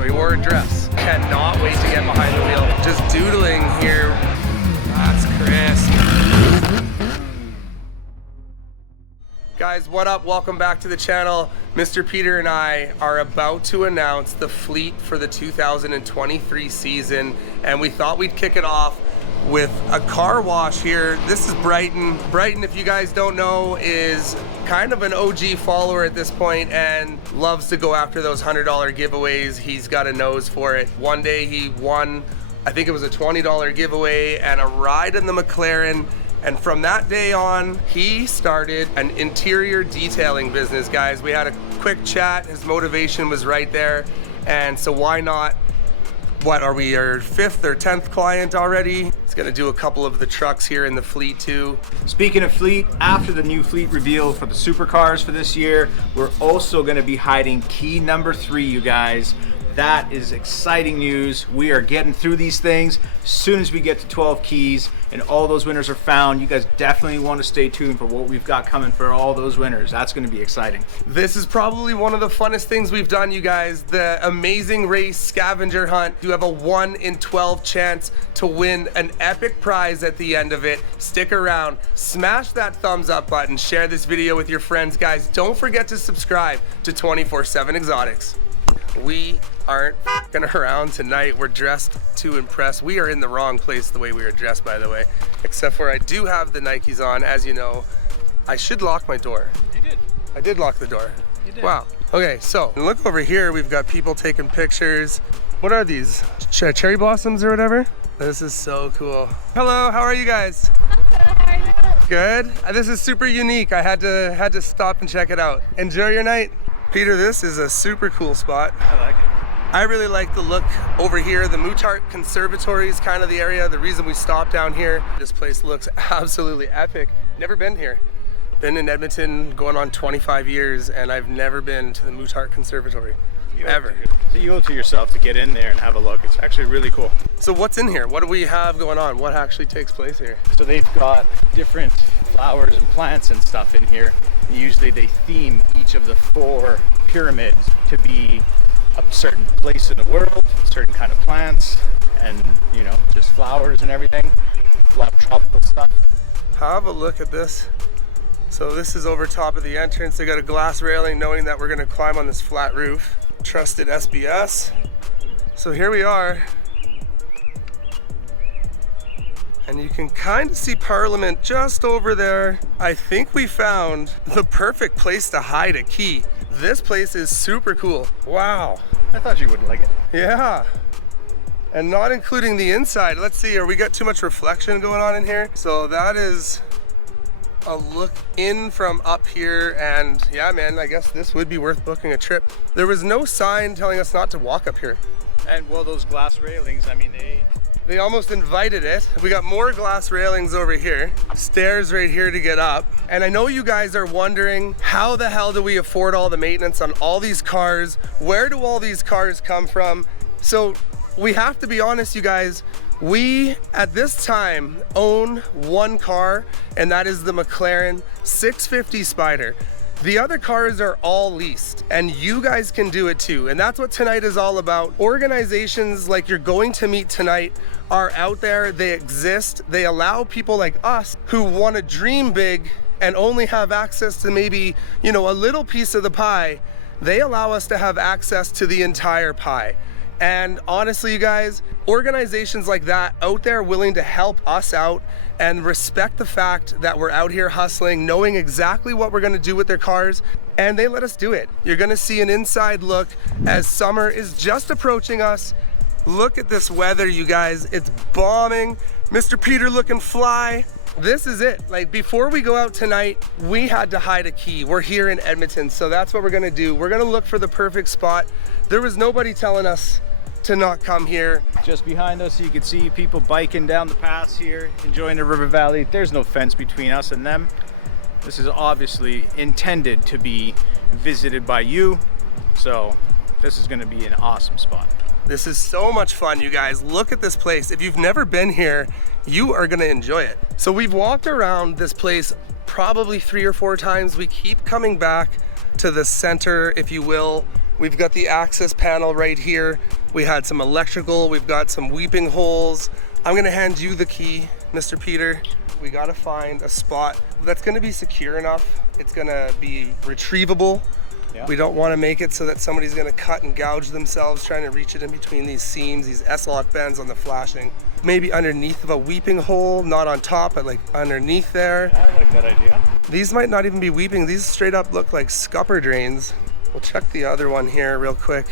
So he wore a dress. Cannot wait to get behind the wheel. Just doodling here. That's crisp. Guys, what up? Welcome back to the channel. Mr. Peter and I are about to announce the fleet for the 2023 season, and we thought we'd kick it off with a car wash here. This is Brighton. Brighton, if you guys don't know, is kind of an OG follower at this point and loves to go after those $100 giveaways. He's got a nose for it. One day he won, I think it was a $20 giveaway and a ride in the McLaren. And from that day on, he started an interior detailing business, guys. We had a quick chat. His motivation was right there. And so why not? What are we, our 5th or 10th client already? He's gonna do a couple of the trucks here in the fleet too. Speaking of fleet, after the new fleet reveal for the supercars for this year, we're also gonna be hiding key number 3, you guys. That is exciting news. We are getting through these things. As soon as we get to 12 keys and all those winners are found, you guys definitely want to stay tuned for what we've got coming for all those winners. That's going to be exciting. This is probably one of the funnest things we've done, you guys. The amazing race scavenger hunt. You have a 1 in 12 chance to win an epic prize at the end of it. Stick around, smash that thumbs up button, share this video with your friends. Guys, don't forget to subscribe to 24/7 Exotics. We aren't f***ing around tonight. We're dressed to impress. We are in the wrong place the way we are dressed, by the way. Except for I do have the Nikes on, as you know. I should lock my door. You did. I did lock the door. You did. Wow. Okay, so look over here. We've got people taking pictures. What are these? Cherry blossoms or whatever? This is so cool. Hello, how are you guys? How are you? Good. This is super unique. I had to stop and check it out. Enjoy your night. Peter, this is a super cool spot. I like it. I really like the look over here. The Muttart Conservatory is kind of the area. The reason we stopped down here. This place looks absolutely epic. Never been here. Been in Edmonton going on 25 years and I've never been to the Muttart Conservatory. Ever. So you owe it to yourself to get in there and have a look. It's actually really cool. So what's in here? What do we have going on? What actually takes place here? So they've got different flowers and plants and stuff in here. And usually they theme each of the 4 pyramids to be a certain place in the world, certain kind of plants, and you know, just flowers and everything. A lot of tropical stuff. Have a look at this. So this is over top of the entrance. They got a glass railing knowing that we're gonna climb on this flat roof. Trusted SBS. So here we are. And you can kind of see Parliament just over there. I think we found the perfect place to hide a key. This place is super cool. Wow. I thought you would like it. Yeah. And not including the inside. Let's see, we got too much reflection going on in here. So that is a look in from up here, and yeah, man, I guess this would be worth booking a trip. There was no sign telling us not to walk up here. And well, those glass railings, I mean, they almost invited it. We got more glass railings over here, stairs right here to get up. And I know you guys are wondering, how the hell do we afford all the maintenance on all these cars? Where do all these cars come from? So we have to be honest, you guys. We, at this time, own 1 car, and that is the McLaren 650 Spider. The other cars are all leased, and you guys can do it too. And that's what tonight is all about. Organizations like you're going to meet tonight are out there, they exist. They allow people like us who want to dream big and only have access to maybe, you know, a little piece of the pie. They allow us to have access to the entire pie. And honestly, you guys, organizations like that out there willing to help us out and respect the fact that we're out here hustling, knowing exactly what we're gonna do with their cars, and they let us do it. You're gonna see an inside look as summer is just approaching us. Look at this weather, you guys. It's bombing. Mr. Peter looking fly. This is it. Like, before we go out tonight, we had to hide a key. We're here in Edmonton, so that's what we're gonna do. We're gonna look for the perfect spot. There was nobody telling us to not come here. Just behind us, you can see people biking down the pass here, enjoying the river valley. There's no fence between us and them. This is obviously intended to be visited by you, so this is going to be an awesome spot. This is so much fun, you guys. Look at this place. If you've never been here, you are going to enjoy it. So we've walked around this place probably 3 or 4 times. We keep coming back to the center, if you will, We've got the access panel right here. We had some electrical, we've got some weeping holes. I'm gonna hand you the key, Mr. Peter. We gotta find a spot that's gonna be secure enough. It's gonna be retrievable. Yeah. We don't wanna make it so that somebody's gonna cut and gouge themselves trying to reach it in between these seams, these S-lock bends on the flashing. Maybe underneath of a weeping hole, not on top, but like underneath there. I like that idea. These might not even be weeping. These straight up look like scupper drains. We'll check the other one here real quick.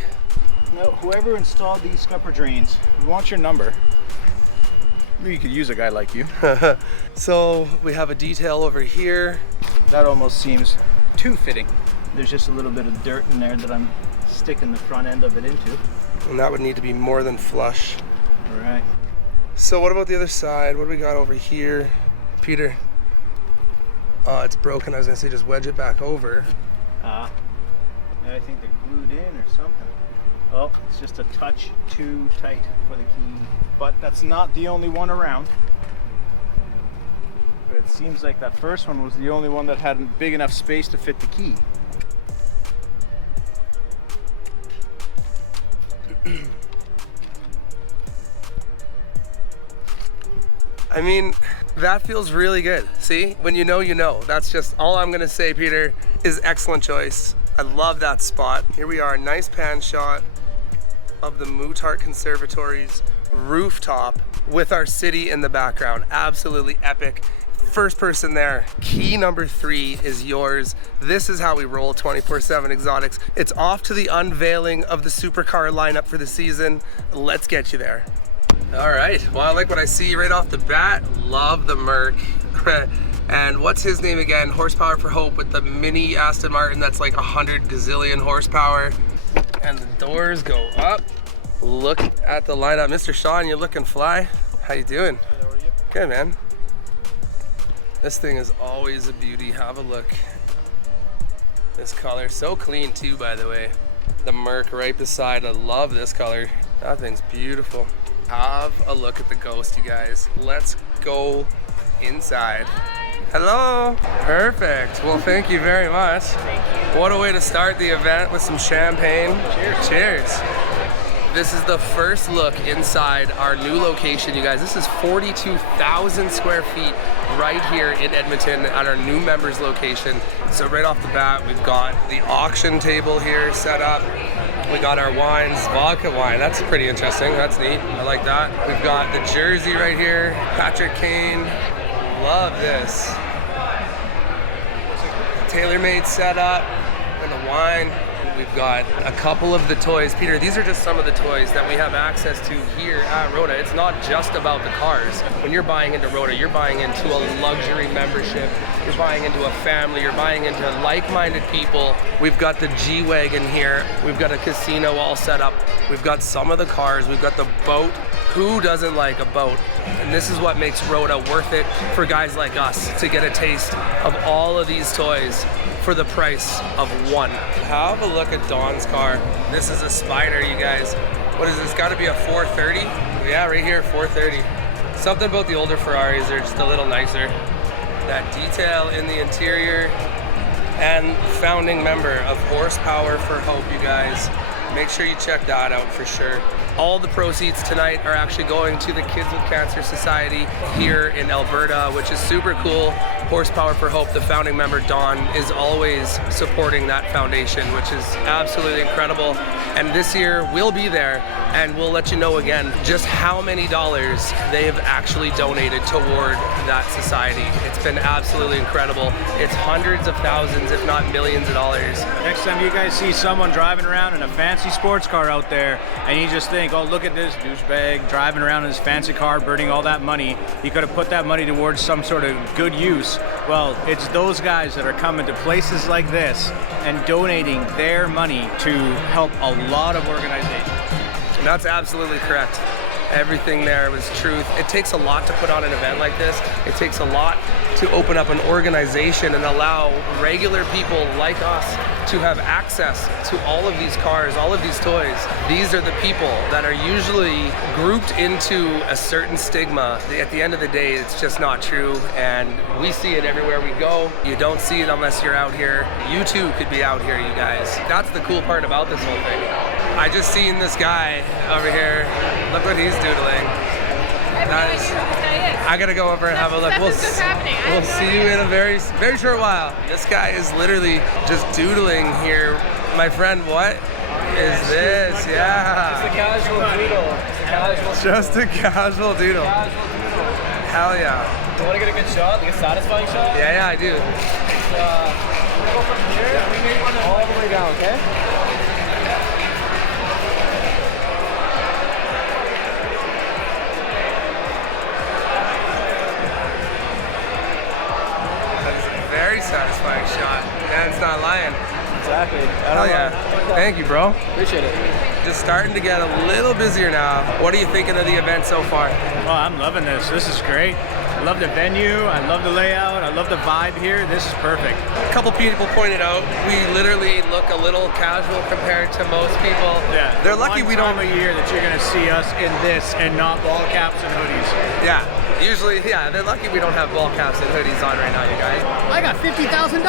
No, whoever installed these scupper drains, we want your number. Maybe you could use a guy like you. So we have a detail over here. That almost seems too fitting. There's just a little bit of dirt in there that I'm sticking the front end of it into. And that would need to be more than flush. All right. So what about the other side? What do we got over here? Peter. Oh, it's broken. I was gonna say just wedge it back over. I think they're glued in or something. Oh, it's just a touch too tight for the key. But that's not the only one around. But it seems like that first one was the only one that had big enough space to fit the key. I mean, that feels really good. See, when you know, you know. That's just all I'm gonna say, Peter, is excellent choice. I love that spot. Here we are, nice pan shot of the Muttart Conservatory's rooftop with our city in the background. Absolutely epic. First person there. Key number 3 is yours. This is how we roll 24/7 Exotics. It's off to the unveiling of the supercar lineup for the season. Let's get you there. All right, well, I like what I see right off the bat. Love the Merc. And what's his name again? Horsepower for Hope with the mini Aston Martin that's like 100 gazillion horsepower. And the doors go up. Look at the lineup. Mr. Sean, you looking fly? How you doing? How are you? Good, man. This thing is always a beauty. Have a look. This color, so clean too, by the way. The Merc right beside, I love this color. That thing's beautiful. Have a look at the Ghost, you guys. Let's go inside. Hello. Perfect. Well, thank you very much. Thank you. What a way to start the event with some champagne. Cheers. Cheers. This is the first look inside our new location, you guys. This is 42,000 square feet right here in Edmonton at our new members location. So right off the bat, we've got the auction table here set up. We got our wines, vodka wine. That's pretty interesting. That's neat. I like that. We've got the jersey right here. Patrick Kane. Love this. TaylorMade setup and the wine. We've got a couple of the toys. Peter, these are just some of the toys that we have access to here at Rota. It's not just about the cars. When you're buying into Rota, you're buying into a luxury membership. You're buying into a family. You're buying into like-minded people. We've got the G-Wagon here. We've got a casino all set up. We've got some of the cars. We've got the boat. Who doesn't like a boat? And this is what makes Rota worth it for guys like us to get a taste of all of these toys for the price of one. Have a look at Don's car. This is a Spider, you guys. What is this? Got to be a 430? Yeah, right here, 430. Something about the older Ferraris, they're just a little nicer. That detail in the interior, and founding member of Horsepower for Hope, you guys. Make sure you check that out for sure. All the proceeds tonight are actually going to the Kids with Cancer Society here in Alberta, which is super cool. Horsepower for Hope, the founding member, Don, is always supporting that foundation, which is absolutely incredible. And this year, we'll be there, and we'll let you know again just how many dollars they have actually donated toward that society. It's been absolutely incredible. It's hundreds of thousands, if not millions of dollars. Next time you guys see someone driving around in a fancy sports car out there, and you just think, oh, look at this douchebag driving around in his fancy car, burning all that money. He could have put that money towards some sort of good use. Well, it's those guys that are coming to places like this and donating their money to help a lot of organizations. And that's absolutely correct. Everything there was truth. It takes a lot to put on an event like this. It takes a lot to open up an organization and allow regular people like us to have access to all of these cars, all of these toys. These are the people that are usually grouped into a certain stigma. At the end of the day, it's just not true, and we see it everywhere we go. You don't see it unless you're out here. You too could be out here, you guys. That's the cool part about this whole thing. I just seen this guy over here. Look what he's doodling. I gotta go over and have a look. We'll see you in a very short while. This guy is literally just doodling here. My friend, what is this? Yeah. Just a casual doodle. Just a casual doodle. Hell yeah. You want to get a good shot, like a satisfying shot? Yeah, I do. We'll go from here all the way down, okay? Very satisfying shot. Man's not lying. Exactly. Hell yeah. Thank you, bro. Appreciate it. Just starting to get a little busier now. What are you thinking of the event so far? Oh, I'm loving this. This is great. I love the venue. I love the layout. I love the vibe here. This is perfect. A couple people pointed out we literally look a little casual compared to most people. Yeah. They're lucky we don't. One time a year that you're going to see us in this and not ball caps and hoodies. Yeah. Usually, yeah, they're lucky we don't have ball caps and hoodies on right now, you guys. I got $50,000.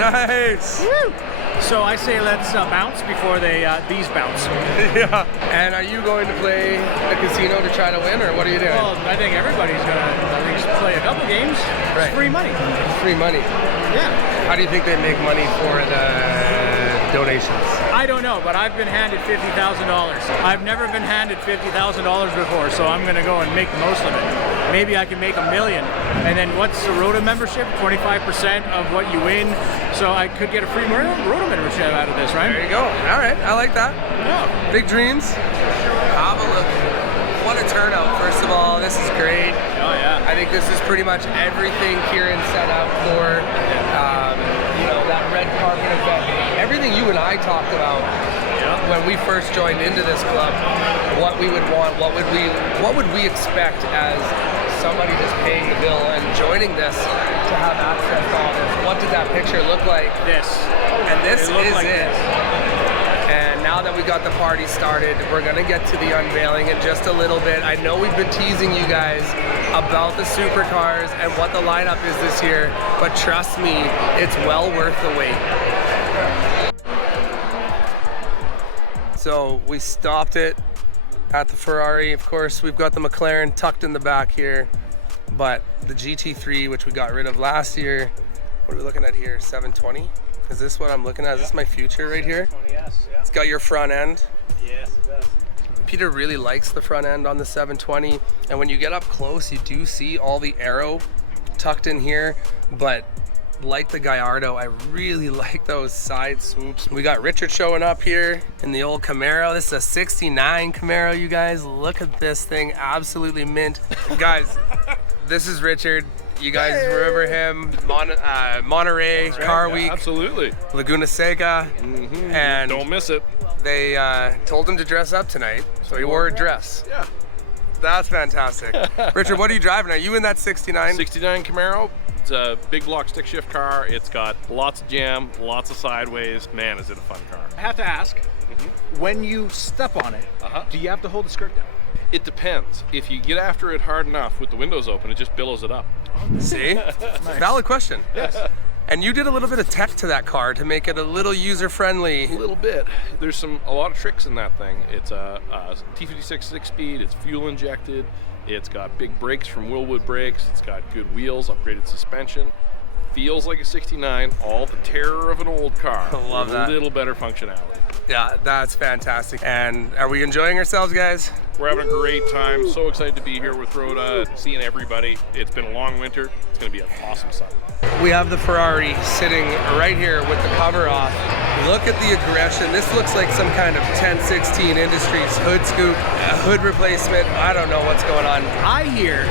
Nice. Woo! So I say let's bounce before these bounce. Yeah. And are you going to play a casino to try to win, or what are you doing? Well, I think everybody's going to at least play a couple games. Right. It's free money. Free money. Yeah. How do you think they make money for the donations? I don't know, but I've been handed $50,000. I've never been handed $50,000 before, so I'm going to go and make the most of it. Maybe I can make $1 million. And then what's the Rota membership? 25% of what you win. So I could get a free Rota membership out of this, right? There you go. All right, I like that. Yeah. Big dreams. Have a look. What a turnout, first of all. This is great. Oh, yeah. I think this is pretty much everything Kieran set out for, that red carpet event. Everything you and I talked about when we first joined into this club, what we would want, what would we expect as somebody just paying the bill and joining this to have access to all this. What did that picture look like? This. And this is like it. This. And now that we got the party started, we're gonna get to the unveiling in just a little bit. I know we've been teasing you guys about the supercars and what the lineup is this year, but trust me, it's well worth the wait. So we stopped it at the Ferrari. Of course, we've got the McLaren tucked in the back here, but the GT3, which we got rid of last year, what are we looking at here? 720? Is this what I'm looking at? Is this my future right here? Yes, yeah. It's got your front end. Yes, it does. Peter really likes the front end on the 720, and when you get up close, you do see all the aero tucked in here, but like the Gallardo, I really like those side swoops. We got Richard showing up here in the old Camaro. This is a 69 Camaro, you guys. Look at this thing, absolutely mint. Guys, this is Richard. You guys remember him, Monterey, Car Week. Absolutely. Laguna Seca. And don't miss it. they told him to dress up tonight, so he wore a dress. Yeah. That's fantastic. Richard, what are you driving? Are you in that 69? 69 Camaro. It's a big block stick shift car. It's got lots of jam, lots of sideways. Man, is it a fun car. I have to ask, when you step on it, do you have to hold the skirt down? It depends. If you get after it hard enough with the windows open, it just billows it up. See? Valid question. Yes. And you did a little bit of tech to that car to make it a little user-friendly. A little bit. There's a lot of tricks in that thing. It's a T56 6-speed. It's fuel injected. It's got big brakes from Willwood brakes. It's got good wheels, upgraded suspension. Feels like a 69. All the terror of an old car. I love that. A little better functionality. Yeah, that's fantastic. And are we enjoying ourselves, guys? We're having a great time. So excited to be here with Rhoda, seeing everybody. It's been a long winter. It's going to be an awesome summer. We have the Ferrari sitting right here with the cover off. Look at the aggression. This looks like some kind of 1016 Industries hood scoop, a hood replacement. I don't know what's going on. I hear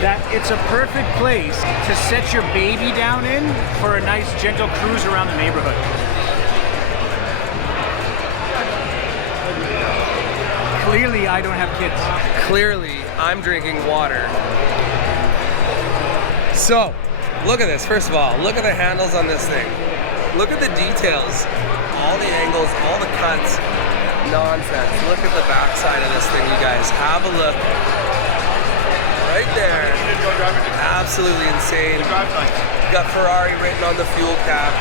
that it's a perfect place to set your baby down in for a nice gentle cruise around the neighborhood. Clearly, I don't have kids. Clearly, I'm drinking water. So, look at this. First of all, look at the handles on this thing. Look at the details, all the angles, all the cuts. Nonsense. Look at the backside of this thing, you guys. Have a look. Right there. Absolutely insane. Got Ferrari written on the fuel cap.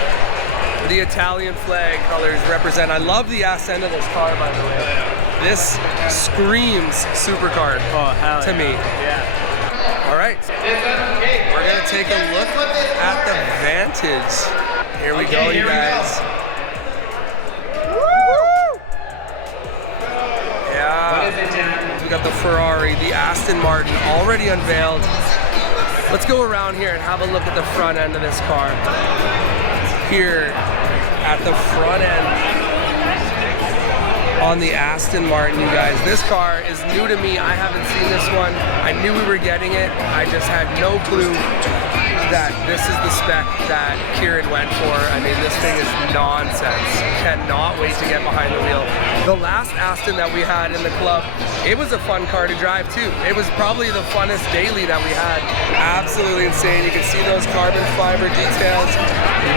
The Italian flag colors represent. I love the ass end of this car, by the way. This screams supercar to me. Yeah. All right. We're gonna take a look at the Vantage. Here we go, you guys. We got the Ferrari, the Aston Martin already unveiled. Let's go around here and have a look at the front end of this car. Here at the front end on the Aston Martin, you guys. This car is new to me. I haven't seen this one. I knew we were getting it. I just had no clue that this is the spec that Kieran went for. I mean, this thing is nonsense. Cannot wait to get behind the wheel. The last Aston that we had in the club, it was a fun car to drive too. It was probably the funnest daily that we had. Absolutely insane. You can see those carbon fiber details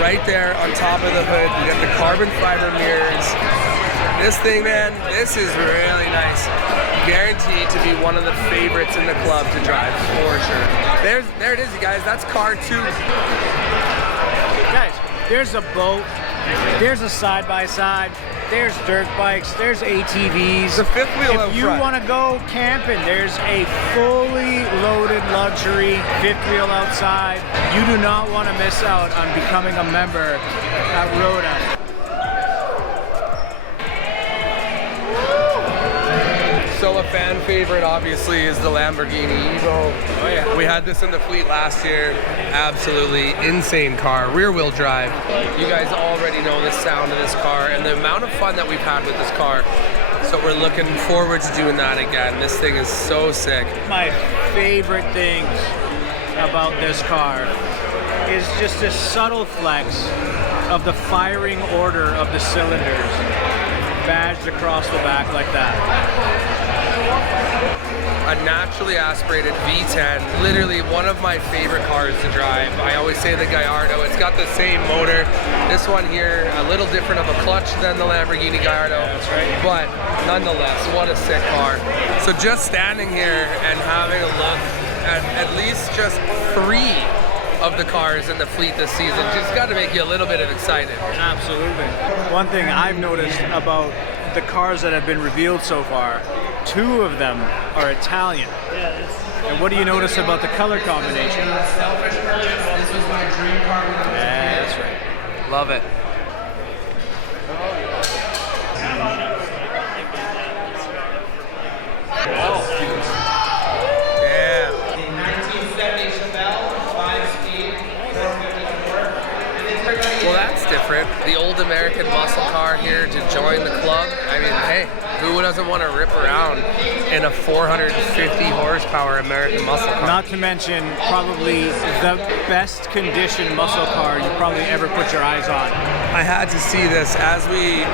right there on top of the hood. We got the carbon fiber mirrors. This thing, man, this is really nice. Guaranteed to be one of the favorites in the club to drive, for sure. There it is, you guys. That's car 2. Guys, there's a boat, there's a side-by-side, there's dirt bikes, there's ATVs. The fifth wheel out If you front. want to go camping, there's a fully loaded luxury fifth wheel outside. You do not want to miss out on becoming a member at Rhoda. So a fan favorite, obviously, is the Lamborghini Evo. Oh yeah. We had this in the fleet last year. Absolutely insane car, rear wheel drive. You guys already know the sound of this car and the amount of fun that we've had with this car. So we're looking forward to doing that again. This thing is so sick. My favorite things about this car is just a subtle flex of the firing order of the cylinders badged across the back like that. A naturally aspirated V10, literally one of my favorite cars to drive. I always say the Gallardo, it's got the same motor. This one here, a little different of a clutch than the Lamborghini Gallardo. That's right. But nonetheless, what a sick car. So just standing here and having a look at least just 3 of the cars in the fleet this season, just got to make you a little bit of excited. Absolutely. One thing I've noticed about the cars that have been revealed so far, 2 of them are Italian. And what do you notice about the color combination? This was my dream car. Yeah, that's right. Love it. Yeah. The 1970 Chevelle, 5-speed, 454. Well, that's different. The old American muscle car here to join the club. I mean, hey, who doesn't want to rip around in a 450 horsepower American muscle car? Not to mention probably the best conditioned muscle car you probably ever put your eyes on. I had to see this as we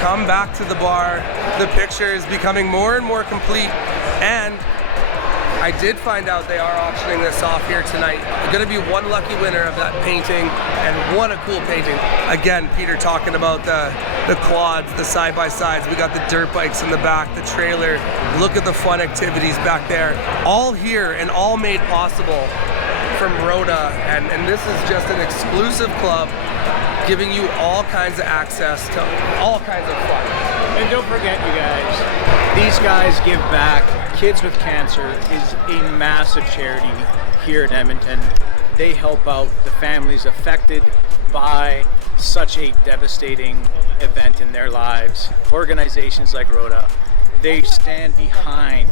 come back to the bar. The picture is becoming more and more complete, and I did find out they are auctioning this off here tonight. There's gonna be one lucky winner of that painting, and what a cool painting. Again, Peter talking about the quads, the side-by-sides. We got the dirt bikes in the back, the trailer. Look at the fun activities back there. All here and all made possible from Rhoda, and this is just an exclusive club giving you all kinds of access to all kinds of fun. And don't forget, you guys, these guys give back. Kids with Cancer is a massive charity here in Edmonton. They help out the families affected by such a devastating event in their lives. Organizations like Rhoda, they stand behind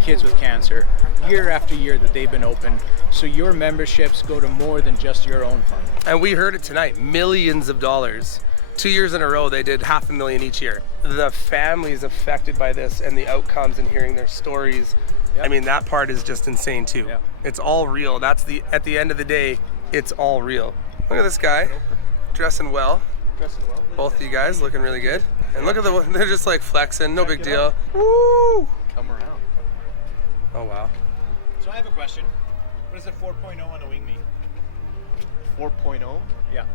Kids with Cancer year after year that they've been open. So your memberships go to more than just your own fund. And we heard it tonight, millions of dollars. 2 years in a row, they did $500,000 each year. The families affected by this and the outcomes and hearing their stories, I mean, that part is just insane too. Yep. It's all real. At the end of the day, it's all real. Look at this guy, dressing well. Both of you guys looking really good. And look at they're just like flexing, no big deal. Woo! Come around. Oh wow. So I have a question. What does a 4.0 on a wing mean? 4.0? Yeah.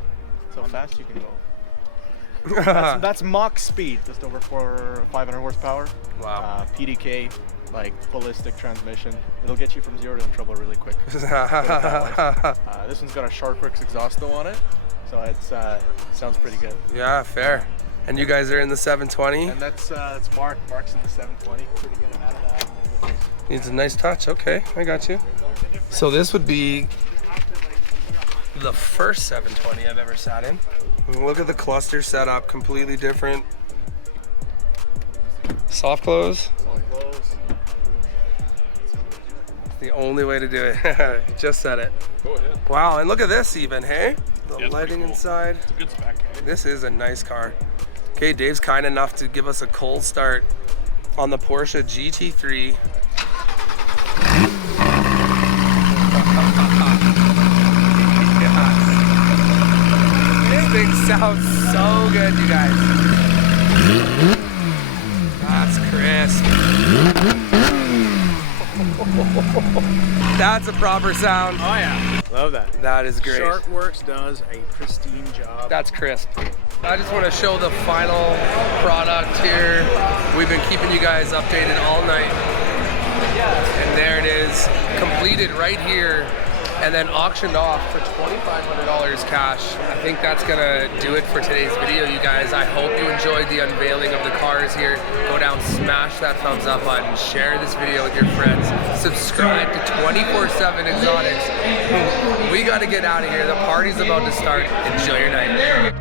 That's how fast you can go. That's Mach speed, just over 500 horsepower. Wow. PDK, like ballistic transmission. It'll get you from 0 to in trouble really quick. Put it that way. This one's got a Sharkworks exhaust though on it, so it's sounds pretty good. Yeah, fair. And you guys are in the 720? And that's Mark. Mark's in the 720. Pretty good out of that. Needs a nice touch. Okay, I got you. So this would be the first 720 I've ever sat in. Look at the cluster setup, completely different. Soft close. The only way to do it. Just said it. Go ahead. Wow, and look at this even, hey? The Yeah, it's lighting pretty cool. inside. It's a good spec. Eh? This is a nice car. Okay, Dave's kind enough to give us a cold start on the Porsche GT3. This thing sounds so good, you guys. That's crisp. That's a proper sound. Oh yeah. Love that. That is great. Sharkworks does a pristine job. That's crisp. I just want to show the final product here. We've been keeping you guys updated all night. And there it is, completed right here and then auctioned off for $2,500 cash. I think that's gonna do it for today's video, you guys. I hope you enjoyed the unveiling of the cars here. Go down, smash that thumbs up button, share this video with your friends, subscribe to 24/7 Exotics. We gotta get out of here. The party's about to start. Enjoy your night.